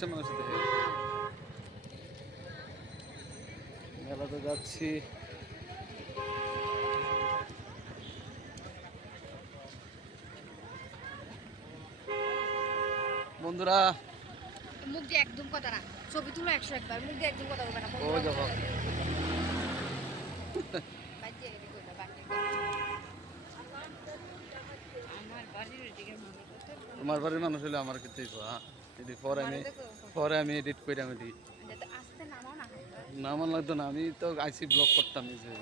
মানুষে মানুষে দেখে মেলাতে যাচ্ছি। বন্ধুরা মুখ দিয়ে একদম কথা না, ছবি তুলো 100 একবার, মুখ দিয়ে একদম কথা বলবে না। ও দেখো তোমার বাড়ির মানুষ হলে আমার কিছুই এটি পরে আমি এডিট করে আমি দিই। না আমার লাগতো না, আমি তো আইসি ব্লগ করতাম এই যে